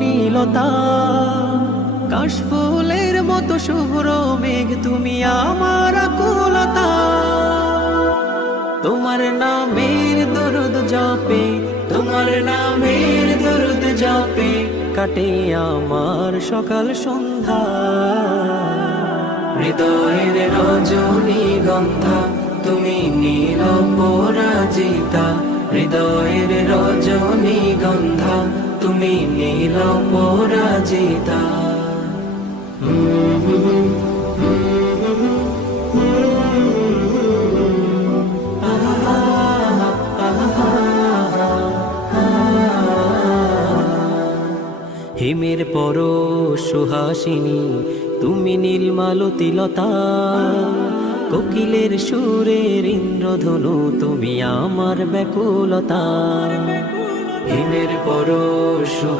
নীলতা, কাশফুলের মতো শুভ্র মেঘ তুমি আমার আকুলতা। তোমার নামের দরুদ জপে, তোমার নামের দরুদ জপে কাটে আমার সকাল সন্ধ্যা। হৃদয়ের রজনীগন্ধা তুমি নীল পরাজিতা, হৃদয়ের রজনীগন্ধা তুমি নীল পরাজিতা। হিমের পর সুহাসিনী তুমি নীলমালতিলতা, কোকিলের সুরের ইন্দ্রধনু তুমি আমার ব্যাকুলতা। হিমের পর সুহা